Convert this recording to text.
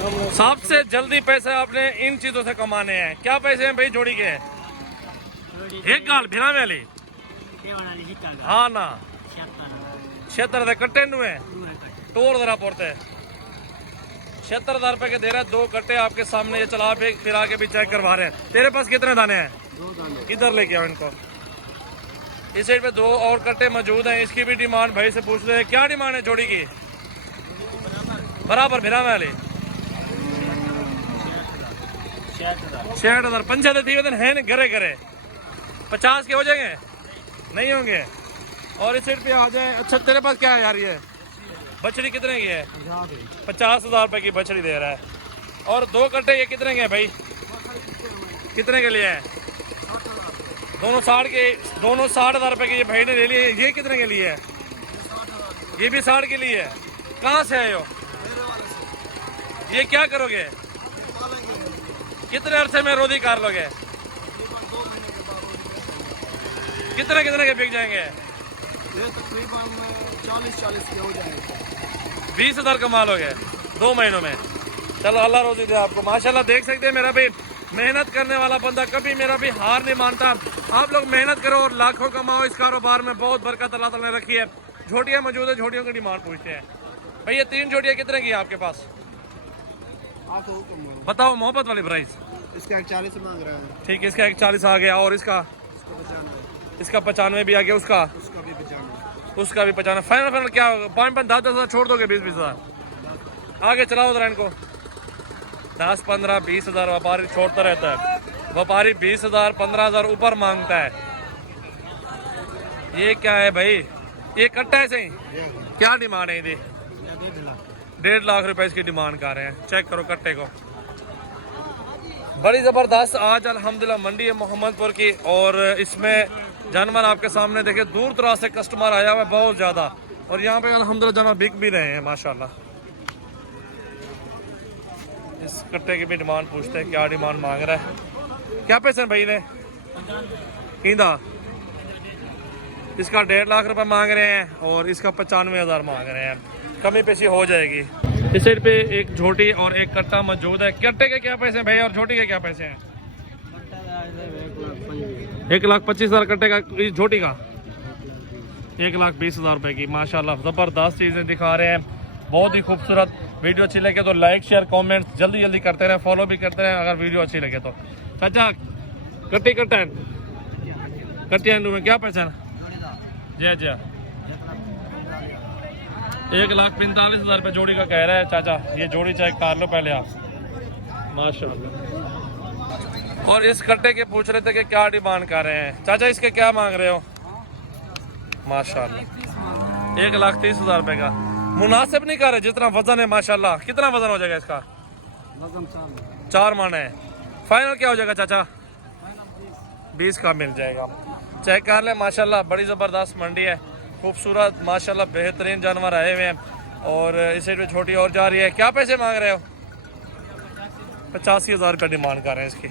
सबसे जल्दी पैसे आपने इन चीजों से कमाने हैं। क्या पैसे हैं भाई जोड़ी के? एक गाल भिना में ली हाँ ना 76 कट्टे नु है टोर जरा पड़ते 76,000 रुपए के दे रहे हैं। 2 कट्टे आपके सामने ये चला फिर आके भी चेक करवा रहे हैं। तेरे पास कितने दाने हैं? 2 दाने। किधर लेके आओ इनको। इस साइड पे 2 और कट्टे मौजूद हैं। इसकी भी डिमांड भाई से पूछ ले, क्या डिमांड है जोड़ी की? बराबर भिरा वाली 66,000 पंचायत थी है ना घरे घरे 50 के हो जाएंगे नहीं होंगे। और इस साइड पे आ जाए। अच्छा तेरे पास क्या है यार? ये बछड़ी कितने की है? 50,000 रुपए की बछड़ी दे रहा है। और 2 कट्टे ये कितने के हैं भाई? कितने के लिए है? दोनों 60,000 रुपए के ये भाई ने ले लिए। ये कितने के लिए है? ये भी 60 के लिए है। कहाँ से आए हो? ये क्या करोगे? कितने अरसे में रोदी कार लोगे? कितने के बिक जाएंगे? ये तकरीबन 40 के हो जाएंगे। 20,000 कमा लोगे 2 महीनों में। चलो अल्लाह रोजी दे आपको। माशाल्लाह देख सकते हैं मेरा भी मेहनत करने वाला बंदा कभी मेरा भी हार नहीं मानता। आप लोग मेहनत करो और लाखों कमाओ। इस कारोबार में बहुत बरकत अल्लाह ताला ने रखी है। झोटियाँ मौजूद है, झोटियों की डिमांड पूछते हैं। भाई ये 3 झोटियाँ कितने की है आपके पास? बताओ मोहब्बत वाली प्राइस। इसका 41 मांग रहा है। ठीक है, इसका 41 आ गया। और इसका 95 भी आ गया। उसका भी 95। फाइनल क्या 5-5 10,000 छोड़ दोगे? 20,000 आगे चलाओ जरा इनको। 10, 15, 20,000 व्यापारी छोड़ता रहता है। व्यापारी 20,000 15,000 ऊपर मांगता है। ये क्या है भाई? ये कट्टा है सही? क्या डिमांड है ये? 1.5 लाख रुपए इसकी डिमांड कर रहे हैं। चेक करो कट्टे को, बड़ी जबरदस्त। आज अल्हम्दुलिल्लाह मंडी है मोहम्मदपुर की और इसमें जानवर आपके सामने देखे दूर दराज से कस्टमर आया हुआ है बहुत ज्यादा। और यहाँ पे अल्हम्दुलिल्लाह जानवर बिक भी रहे हैं माशाल्लाह। इस कट्टे की भी डिमांड पूछते हैं, क्या डिमांड मांग रहा है? क्या पैसे भाई ने? कींदा इसका 1.5 लाख रुपए मांग रहे हैं और इसका 95,000 मांग रहे हैं। कमी पेशी हो जाएगी। इस साइड पे एक झोटी और एक कट्टा मौजूद है। कट्टे के क्या पैसे हैं भाई और झोटी के क्या पैसे हैं? 1,25,000 कट्टे का, इस झोटी का 1,20,000 रुपए की। माशाल्लाह जबरदस्त चीजें दिखा रहे हैं, बहुत ही खूबसूरत। वीडियो अच्छी लगे तो लाइक शेयर कमेंट जल्दी करते रहे, फॉलो भी करते रहे अगर वीडियो अच्छी लगे तो। चाचा कट्टिया में क्या पैसा है? जी 1,45,000 रुपये जोड़ी का कह रहा है चाचा। ये जोड़ी चेक कर लो पहले आप। माशाल्लाह। और इस कट्टे के पूछ रहे थे कि क्या डिमांड कर रहे हैं चाचा, इसके क्या मांग रहे हो? माशाल्लाह 1,30,000 रुपये का। मुनासिब नहीं कर रहे जितना वजन है माशाल्लाह। कितना वजन हो जाएगा इसका? वजन 4 मन है। फाइनल क्या हो जाएगा चाचा? 20 का मिल जाएगा। चेक कर ले माशाल्लाह, बड़ी जबरदस्त मंडी है, खूबसूरत माशाल्लाह, बेहतरीन जानवर आए हुए हैं। और इस साइड पे छोटी और जा रही है। क्या पैसे मांग रहे हो? 85,000 रुपये डिमांड कर रहे हैं इसकी।